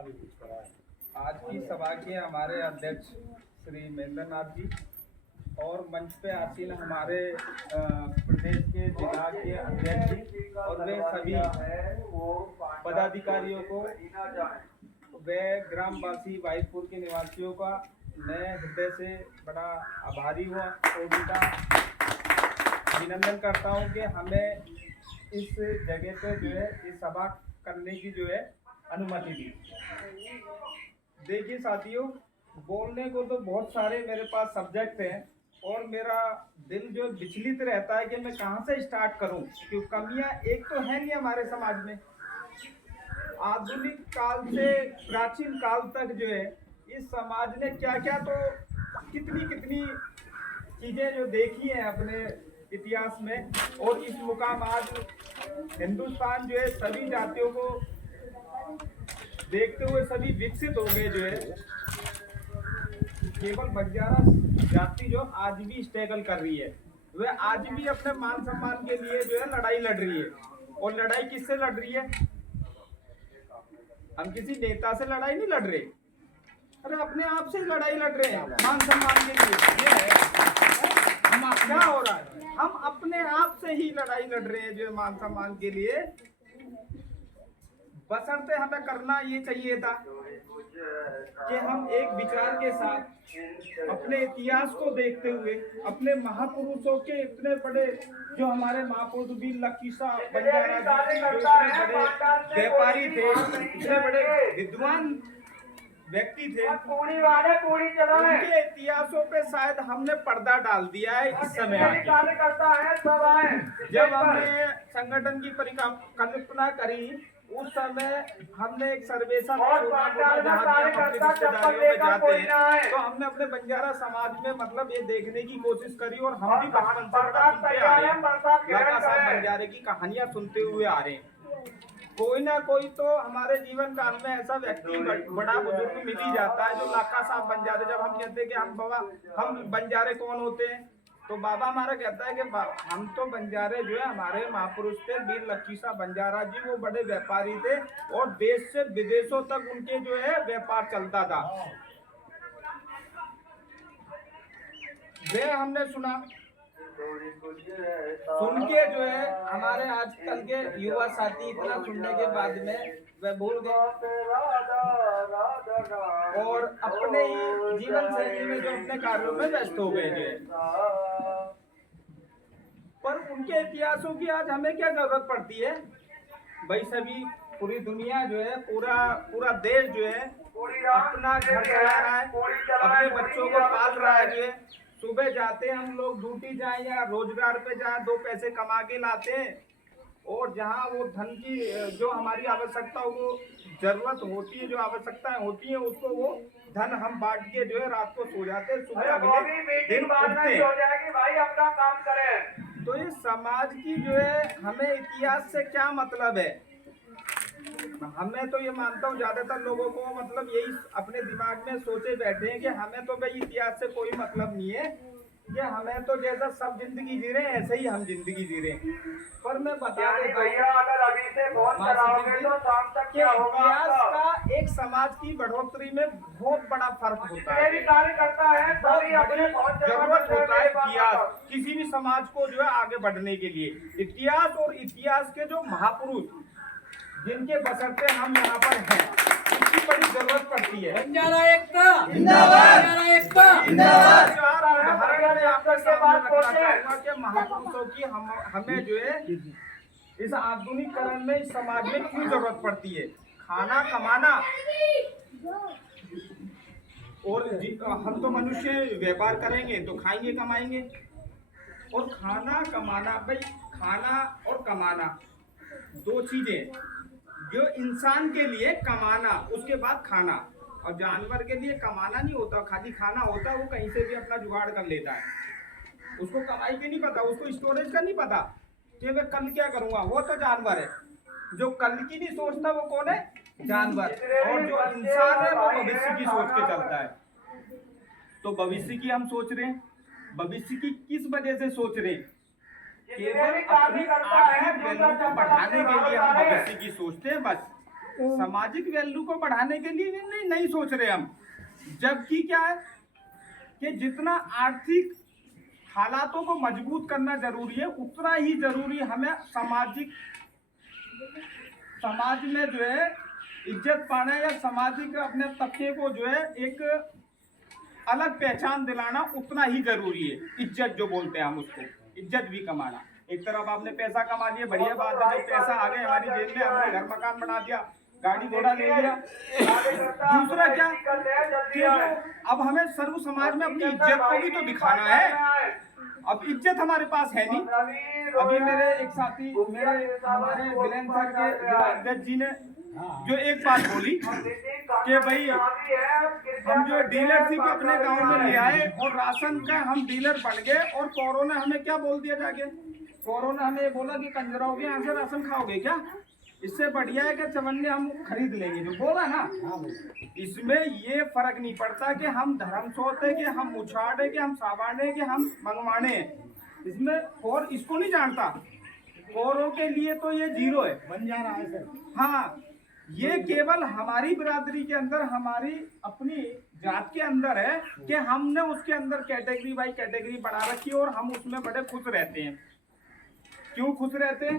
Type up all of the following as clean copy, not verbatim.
आज की सभा के हमारे अध्यक्ष श्री महेंद्र नाथ जी और मंच पे आसीन हमारे प्रदेश के विभाग के अध्यक्ष जी और वे सभी पदाधिकारियों को, वे ग्रामवासी वाहिदपुर के निवासियों का मैं हृदय से बड़ा आभारी हुआ और उनका अभिनंदन करता हूं कि हमें इस जगह पे जो है इस सभा करने की जो है अनुमति दी। देखिए साथियों, बोलने को तो बहुत सारे मेरे पास सब्जेक्ट हैं और मेरा दिल जो विचलित रहता है कि मैं कहाँ से स्टार्ट करूं, क्योंकि कमियां एक तो है नहीं हमारे समाज में। आधुनिक काल से प्राचीन काल तक जो है इस समाज ने क्या क्या तो कितनी चीजें जो देखी हैं अपने इतिहास में, और इस मुकाम आज हिंदुस्तान जो है सभी जातियों को देखते हुए सभी विकसित हो गए। जो है केवल बंजारा जाति जो आज भी स्ट्रगल कर रही है, वह आज भी अपने मान सम्मान के लिए जो है लड़ाई लड़ रही है। और लड़ाई किससे लड़ रही है? हम किसी नेता से लड़ाई नहीं लड़ रहे, अरे अपने आप से लड़ाई लड़ रहे हैं मान सम्मान के लिए। ये है हम क्या हो रहा है, हम अपने आप से ही लड़ाई लड़ रहे हैं जो मान सम्मान के लिए। बशर्ते हमें करना ये चाहिए था कि हम एक विचार के साथ अपने इतिहास को देखते हुए, अपने महापुरुषों के इतने बड़े जो हमारे महापुरुष वीर लखीशाह बंजारा जी जो इतने बड़े व्यापारी थे, इतने बड़े विद्वान व्यक्ति थे, उनके इतिहासों पे शायद हमने पर्दा डाल दिया है इस समय। जब हमने संगठन की परिकल्पना करी उस समय हमने एक सर्वेक्षण जहाँ भी हम अपनी रिश्तेदारियों में जाते हैं तो हमने अपने बंजारा समाज में मतलब ये देखने की कोशिश करी, और हम भी बचपन से बड़ा सुनते आ रहे हैं, लाका साहब बंजारे की कहानियां सुनते हुए आ रहे हैं। कोई ना कोई तो हमारे जीवन काल में ऐसा व्यक्ति बड़ा बुजुर्ग मिल ही जाता है जो लाका साहब बंजारे। जब हम कहते हैं कि हम बाबा हम बंजारे कौन होते हैं, तो बाबा हमारा कहता है कि हम तो बंजारे जो है हमारे महापुरुष थे वीर लखीशाह बंजारा जी, वो बड़े व्यापारी थे और देश से विदेशों तक उनके जो है व्यापार चलता था। वे हमने सुना, सुन के जो है हमारे आजकल के युवा साथी इतना सुनने के बाद में वे भूल गए और अपने ही जीवन शैली में जो अपने कार्यों में व्यस्त हो गए थे। पर उनके इतिहासों की आज हमें क्या जरूरत पड़ती है भाई? सभी पूरी दुनिया जो है पूरा देश जो है अपना घर चला रहा है, अपने बच्चों को पाल रहा है। जो है सुबह जाते हैं हम लोग ड्यूटी जाएं या रोजगार पे जाएं, दो पैसे कमा के लाते हैं, और जहां वो धन की जो हमारी आवश्यकताओं को जरूरत होती है, जो आवश्यकताएं होती हैं, उसको वो धन हम बांट के जो है रात को सो जाते हैं, सुबह अगले दिन उठते हैं। भाई अपना काम करें। तो इस समाज की जो है हमें इतिहास से क्या मतलब है? हमें तो ये मानता हूँ ज्यादातर लोगों को मतलब यही अपने दिमाग में सोचे बैठे हैं कि हमें तो भाई इतिहास से कोई मतलब नहीं है, कि हमें तो जैसा सब जिंदगी जी रहे हैं ऐसे ही हम जिंदगी जी रहे हैं। पर मैं बता देता हूँ इतिहास का एक समाज की बढ़ोतरी में बहुत बड़ा फर्क होता है, जरूरत होता है इतिहास किसी भी समाज को जो है आगे बढ़ने के लिए। इतिहास और इतिहास के जो महापुरुष जिनके बसरते हम यहाँ पर हैं, इसकी बड़ी जरूरत पड़ती है। बंजारा एकता जिंदाबाद, बंजारा एकता जिंदाबाद। महापुरुषों की हमें जो है इस आधुनिकीकरण में इस समाज में क्यों जरूरत पड़ती है? खाना कमाना, और हम तो मनुष्य व्यापार करेंगे तो खाएंगे कमाएंगे, और खाना कमाना भाई, खाना और कमाना दो चीजें। जो इंसान के लिए कमाना, उसके बाद खाना, और जानवर के लिए कमाना नहीं होता, खाली खाना होता है। वो कहीं से भी अपना जुगाड़ कर लेता है, उसको कमाई के नहीं पता, उसको स्टोरेज का नहीं पता कि मैं कल क्या करूंगा। वो तो जानवर है, जो कल की नहीं सोचता वो कौन है? जानवर। और जो इंसान है वो भविष्य की सोच के चलता है। तो भविष्य की हम सोच रहे हैं, भविष्य की किस वजह से सोच रहे हैं? केवल अपनी आर्थिक वैल्यू को बढ़ाने के लिए हम भविष्य की सोचते हैं बस। सामाजिक वैल्यू को बढ़ाने के लिए नहीं सोच रहे हम। जबकि क्या है कि जितना आर्थिक हालातों को मजबूत करना जरूरी है, उतना ही जरूरी हमें समाज में जो है इज्जत पाना या सामाजिक अपने तबके को जो है एक अलग पहचान दिलाना उतना ही जरूरी है। इज्जत जो बोलते हैं हम उसको, इज्जत भी कमाना। एक तरफ आपने पैसा कमा लिया, बढ़िया बात है, जो पैसा आ गया हमारी जेब में, हमने घर मकान बना दिया, गाड़ी घोड़ा ले लिया। दूसरा क्या कि अब हमें सर्व समाज में अपनी इज्जत को भी तो दिखाना है। अब इज्जत हमारे पास है नहीं। अभी मेरे एक साथी हमारे वीरेंद्र सर के जिला अध्यक्ष जी ने जो एक बात बोली कि भाई हम जो डीलरशिप अपने गांव में ले आए और राशन का हम डीलर बन गए, और कोरोना हमें क्या बोल दिया जाके, कोरोना हमें बोला कि कंजराओगे यहाँ से राशन खाओगे क्या, इससे बढ़िया है कि चवन्ने हम खरीद लेंगे, जो बोला ना। इसमें ये फर्क नहीं पड़ता कि हम धर्म सोते, कि हम मुछाड़े, कि हम साबाने, कि हम मंगवाने, इसमें और इसको नहीं जानता। औरों के लिए तो ये जीरो है, बन जा रहा है सर। हाँ, ये केवल हमारी बिरादरी के अंदर, हमारी अपनी जात के अंदर है कि हमने उसके अंदर कैटेगरी बाई कैटेगरी बना रखी है और हम उसमें बड़े खुश रहते हैं। क्यों खुश रहते हैं?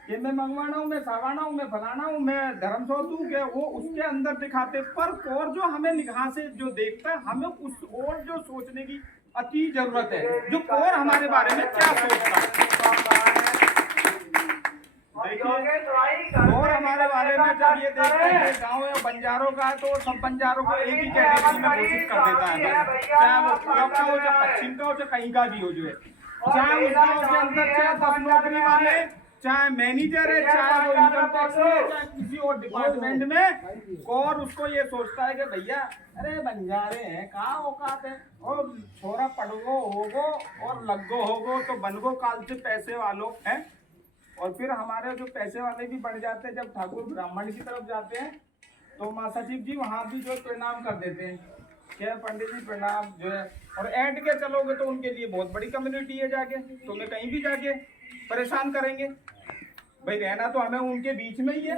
कि मैं मंगवाना हूँ, मैं सावाना हूँ, मैं फलाना हूँ, मैं धर्मसोत हूँ, कि वो उसके अंदर दिखाते। पर और जो हमें निगाह से जो देखता है, हमें उस और जो सोचने की अति जरूरत है, जो और हमारे बारे में क्या सोचता है। और हमारे बारे में जब ये देखते हैं गाँव या बंजारों का, तो सब बंजारों को एक ही कैटेगरी में घोषित कर देता है, चाहे वो पूरब का हो, चाहे पश्चिम का हो, चाहे कहीं का भी हो, जो है चाहे उस गाँव के अंदर चाहे 10 नौकरी वाले, चाहे मैनेजर है, चाहे वो इनकम टैक्स है, चाहे किसी और डिपार्टमेंट में, और उसको ये सोचता है कि भैया अरे बंजारे हैं, कहाँ औकात है, और थोड़ा पढ़गो होगो और लगो होगो तो बनगो काल से पैसे वालों हैं। और फिर हमारे जो पैसे वाले भी बढ़ जाते हैं, जब ठाकुर ब्राह्मण की तरफ जाते हैं तो माँ सचिव जी वहाँ भी जो प्रणाम कर देते हैं, क्या पंडित जी प्रणाम जो है, और ऐंठ के चलोगे तो उनके लिए बहुत बड़ी कम्युनिटी है, जाके तुम्हें कहीं भी जाके परेशान करेंगे। भाई रहना तो हमें उनके बीच में ही है,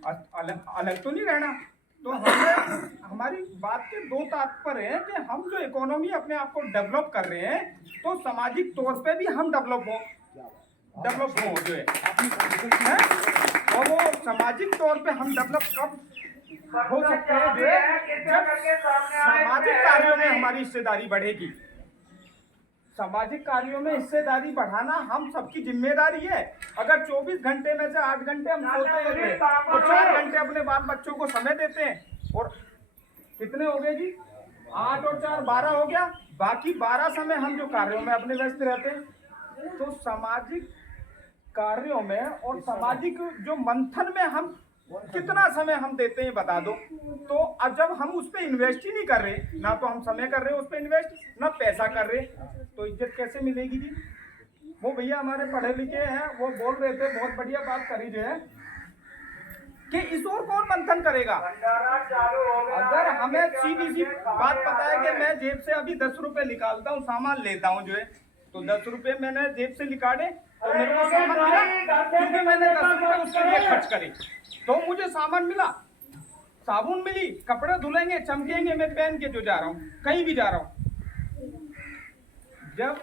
अलग तो नहीं रहना। तो हमें हमारी बात के दो तात्पर्य है कि हम जो इकोनॉमी अपने आप को डेवलप कर रहे हैं, तो सामाजिक तौर पे भी हम डेवलप हो जो है, और वो सामाजिक तौर पे हम डेवलप कब हो सकते हैं जो है, जब सामाजिक कार्यों में हमारी हिस्सेदारी बढ़ेगी। सामाजिक कार्यों में हिस्सेदारी बढ़ाना हम सबकी जिम्मेदारी है। अगर 24 घंटे में से 8 घंटे हम सोते हैं और 4 घंटे अपने बाल बच्चों को समय देते हैं, और कितने हो गए जी, 8 और 4 12 हो गया, बाकी 12 समय हम जो कार्यों में अपने व्यस्त रहते हैं। तो सामाजिक कार्यों में और सामाजिक जो मंथन में हम कितना समय हम देते हैं बता दो। तो अब जब हम उस पर इन्वेस्ट ही नहीं कर रहे, ना तो हम समय कर रहे उस पर इन्वेस्ट, ना पैसा कर रहे, तो इज्जत कैसे मिलेगी जी। वो भैया हमारे पढ़े लिखे हैं, वो बोल रहे थे, बहुत बढ़िया बात करी जो है कि इस और कौन मंथन करेगा। अगर हमें सीधी सी बात पता है कि मैं जेब से अभी 10 रुपए निकालता हूँ, सामान लेता हूँ जो है, तो 10 रुपए मैंने जेब से निकाले तो मेरे को सामान मिला, क्योंकि मैंने 10 रुपए उसके लिए खर्च करे, तो मुझे सामान मिला, साबुन मिली, कपड़े धुलेंगे, चमकेंगे, मैं पहन के जो जा रहा हूँ, कहीं भी जा रहा हूँ। जब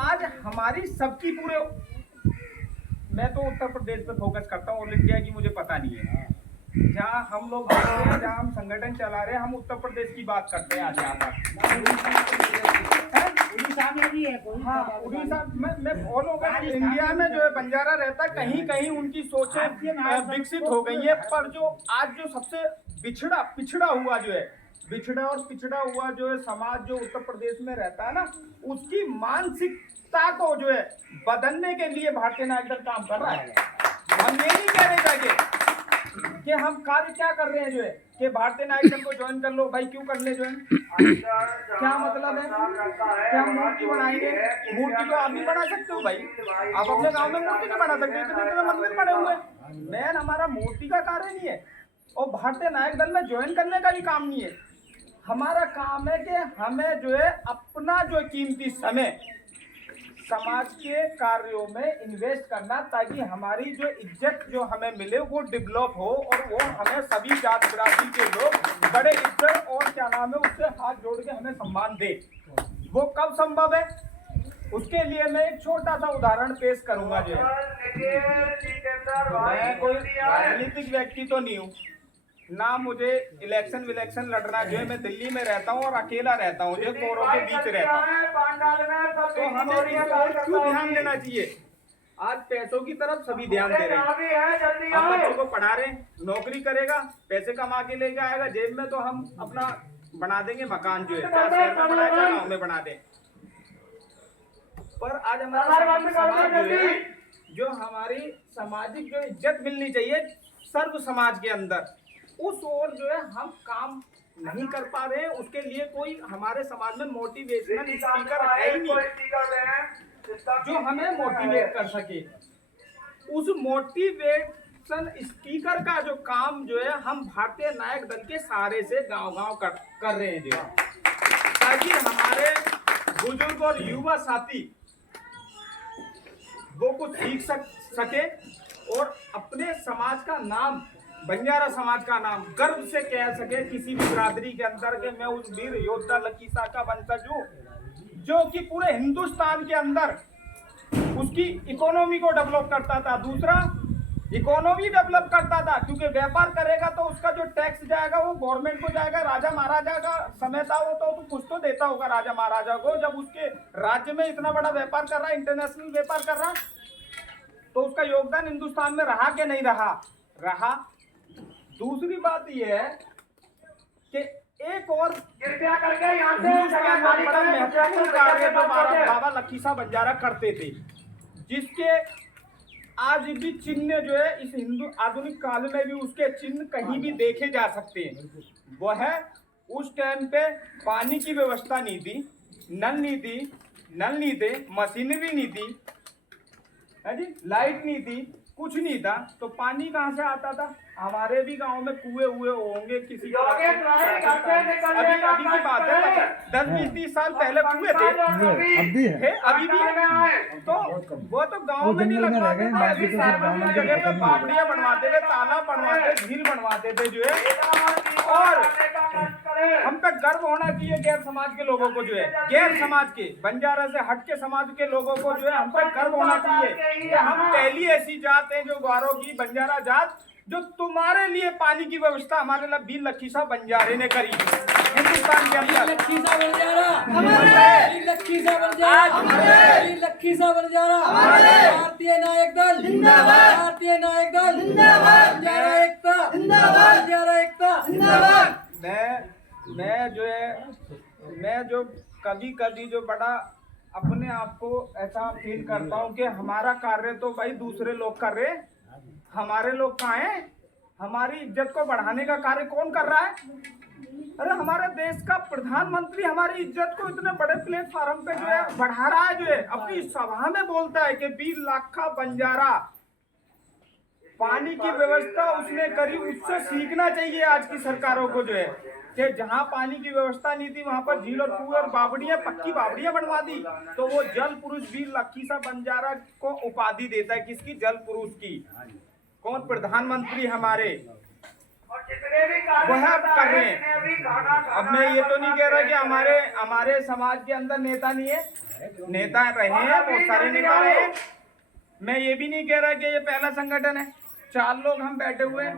आज हमारी सबकी पूरे, मैं तो उत्तर प्रदेश पे फोकस करता हूँ, ऑल इंडिया की मुझे पता नहीं है, जहाँ हम लोग रहते हैं, जहाँ हम संगठन चला रहे हैं, हम उत्तर प्रदेश की बात करते हैं। आज यहाँ पर उड़ीसा में भी है कोई, हाँ उड़ीसा में, मैं ऑल ओवर इंडिया में जो है बंजारा रहता है, कहीं कहीं उनकी सोचें विकसित हो गई है, पर जो आज जो सबसे पिछड़ा हुआ जो है, बिछड़ा और पिछड़ा हुआ जो है समाज जो उत्तर प्रदेश में रहता है ना, उसकी मानसिकता को जो है बदलने के लिए भारतीय नागरिक दल काम कर रहा है। हम ये नहीं कह रहे थे कि हम कार्य क्या कर रहे हैं जो है कि भारतीय नागरिक दल को ज्वाइन कर लो। भाई क्यों कर ले ज्वाइन, क्या मतलब है? क्या हम मूर्ति बनाएंगे? मूर्ति तो आप भी बना सकते हो भाई, आप अपने गांव में मूर्ति नहीं बना सकते, इतने मंदिर बने हुए। मैन हमारा मूर्ति का कार्य नहीं है, और भारतीय नागरिक दल में ज्वाइन करने का भी काम नहीं है। हमारा काम है कि हमें जो है अपना जो कीमती समय समाज के कार्यों में इन्वेस्ट करना, ताकि हमारी जो इज्जत जो हमें मिले वो डेवलप हो, और वो हमें सभी जात बिरादरी के लोग बड़े इज्जत और क्या नाम है उससे हाथ जोड़ के हमें सम्मान दे। वो कब संभव है, उसके लिए मैं एक छोटा सा उदाहरण पेश करूंगा। जो मैं कोई राजनीतिक व्यक्ति तो नहीं हूँ, ना मुझे इलेक्शन विलेक्शन लड़ना, जो है मैं दिल्ली में रहता हूँ और अकेला रहता हूँ, जो कोरों के बीच रहता हूँ। तो हमें इस ओर क्यों ध्यान देना चाहिए? आज पैसों की तरफ सभी ध्यान दे रहे हैं। हम बच्चों को पढ़ा रहे हैं, नौकरी करेगा, पैसे कमा के लेके आएगा जेब में, तो हम अपना बना देंगे मकान, जो है चाहे शहर में बनाए चाहे गाँव में बना दें। पर आज हमारा समाज जो है, जो हमारी सामाजिक जो इज्जत मिलनी चाहिए सर्व समाज के अंदर, उस ओर जो है हम काम नहीं कर पा रहे हैं। उसके लिए कोई हमारे समाज में मोटिवेशनल स्पीकर है ही नहीं जो हमें मोटिवेट कर सके। उस मोटिवेशन स्पीकर का जो काम जो है हम भारतीय नायक दल के सहारे से गांव-गांव कर रहे हैं, जो ताकि हमारे बुजुर्ग और युवा साथी वो कुछ सीख सके और अपने समाज का नाम, बंजारा समाज का नाम गर्व से कह सके किसी भी बिरादरी के अंदर के मैं उस वीर योद्धा लखीसा का वंशज हूँ, जो कि पूरे हिंदुस्तान के अंदर उसकी इकोनॉमी को डेवलप करता था। दूसरा, इकोनॉमी डेवलप करता था, क्योंकि व्यापार करेगा तो उसका जो टैक्स जाएगा वो गवर्नमेंट को जाएगा। राजा महाराजा का समय था, वो तो कुछ तो देता होगा राजा महाराजा को, जब उसके राज्य में इतना बड़ा व्यापार कर रहा है, इंटरनेशनल व्यापार कर रहा, तो उसका योगदान हिंदुस्तान में रहा कि नहीं रहा। दूसरी बात यह है कि एक और कृपया करके यहाँ से बड़ा महत्वपूर्ण कार्य जो बाबा लखीसा बंजारा करते थे, जिसके आज भी चिन्ह जो है इस हिंदू आधुनिक काल में भी उसके चिन्ह कहीं भी देखे जा सकते हैं। वो है उस टाइम पे पानी की व्यवस्था नहीं थी, नल नहीं थे, मशीनरी नहीं थी, है जी, लाइट नहीं थी, कुछ नहीं था, तो पानी कहाँ से आता था? हमारे भी गांव में कुएं हुए होंगे किसी अभी की बात है, 10-20 साल पहले कुएं थे, अभी भी है। तो वो तो गांव में नहीं लगवाते थे, अभी सार्वजनिक जगह पे बावड़ियां बनवाते थे, तालाब बनवाते, झील बनवाते थे, जो है। और हम पे गर्व होना चाहिए गैर समाज के लोगों को, जो है गैर समाज के बंजारा से हट के समाज के लोगों को, जो है हम पे गर्व होना चाहिए कि हम पहली ऐसी जात है जो ग्वारों की बंजारा जात, जो तुम्हारे लिए पानी की व्यवस्था हमारे लिए वीर लखीसा बंजारे ने करी हिंदुस्तान के अंदर। लखीसा बंजारा भारतीय नायक दल जिंदाबाद, भारतीय नायक दल जिंदाबाद, बंजारा एकता जिंदाबाद, बंजारा एकता जिंदाबाद। मैं जो कभी जो बड़ा अपने आप को ऐसा फील करता हूँ कि हमारा कार्य तो भाई दूसरे लोग कर रहे, हमारे लोग कहाँ हैं? हमारी इज्जत को बढ़ाने का कार्य कौन कर रहा है? अरे हमारे देश का प्रधानमंत्री हमारी इज्जत को इतने बड़े प्लेटफॉर्म पे जो है बढ़ा रहा है, जो है अपनी सभा में बोलता है कि वीर लाखा बंजारा पानी की व्यवस्था उसने करी, उससे सीखना चाहिए आज की सरकारों को, जो है कि जहाँ पानी की व्यवस्था नहीं थी वहां पर झील और कुएं और बावड़ियां, पक्की बावड़ियां बनवा दी, तो वो जल पुरुष वीर लखीसा बंजारा को उपाधि देता है। किसकी? जल पुरुष की। कौन? प्रधानमंत्री हमारे, वह कर रहे हैं। अब मैं ये तो नहीं कह रहा कि हमारे समाज के अंदर नेता नहीं है, नेता रहे हैं, बहुत सारे नेता रहे हैं। मैं ये भी नहीं कह रहा कि ये पहला संगठन है, 4 लोग हम बैठे हुए हैं,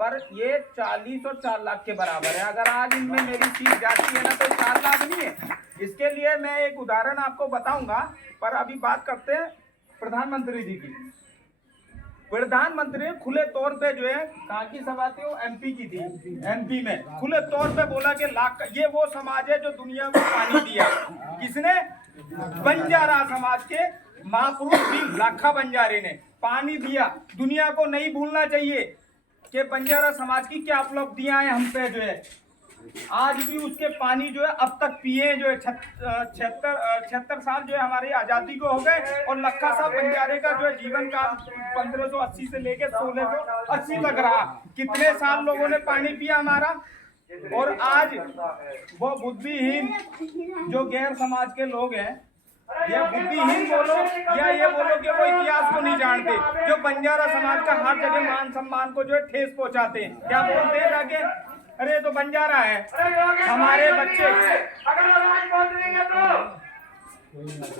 पर ये 40 और 4 लाख के बराबर है। अगर आज इनमें मेरी सीट जाती है ना तो 4 लाख नहीं है। इसके लिए मैं एक उदाहरण आपको बताऊंगा, पर अभी बात करते हैं प्रधानमंत्री जी की। प्रधानमंत्री खुले तौर पे जो है कहाँ की सभा थी, वो एमपी की थी, एमपी में खुले तौर पे बोला कि ये वो समाज है जो दुनिया में पानी दिया। किसने? बंजारा समाज के महापुरुष वीर लाखा बंजारे ने पानी दिया। दुनिया को नहीं भूलना चाहिए कि बंजारा समाज की क्या उपलब्धियां हैं हम पे, जो है आज भी उसके पानी जो है अब तक पिए, जो है 76 साल जो है हमारी आजादी को हो गए, और लखा साहब बंजारे का जो है जीवन काल 1580 से लेकर 1680 तक रहा। कितने साल लोगों ने पानी पिया हमारा, और आज वो बुद्धिहीन जो गैर समाज के लोग हैं ये बुद्धिहीन बोलो या ये बोलो कि वो इतिहास को नहीं जानते, जो बंजारा समाज का हर जगह मान सम्मान को जो है ठेस पहुंचाते हैं। क्या बोलते हैं जाके, अरे ये तो बंजारा है। हमारे बच्चे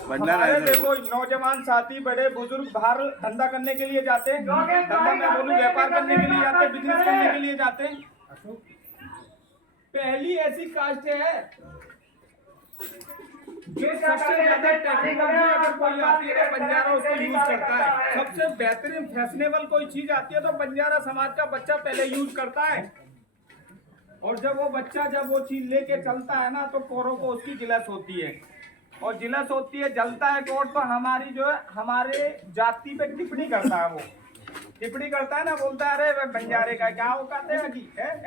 हमारे देखो नौजवान साथी बड़े बुजुर्ग बाहर धंधा करने के लिए जाते हैं, धंधा मैं बोलूं व्यापार करने के लिए जाते हैं, बिजनेस करने के लिए जाते हैं। पहली ऐसी कास्ट है जो सबसे ज्यादा टेक्नोलॉजी अगर कोई आती है तो बंजारा उसको यूज करता है। सबसे बेहतरीन फैशनेबल कोई चीज आती है तो बंजारा समाज का बच्चा पहले यूज करता है। और जब वो बच्चा जब वो चीज लेके चलता है ना तो कोरों को उसकी जिलस होती है, और जिलस होती है, जलता है कोट तो हमारी जो है हमारे जाति पे टिप्पणी करता है। वो टिप्पणी करता है ना, बोलता है अरे बंजारे का क्या वो कहते हैं कि है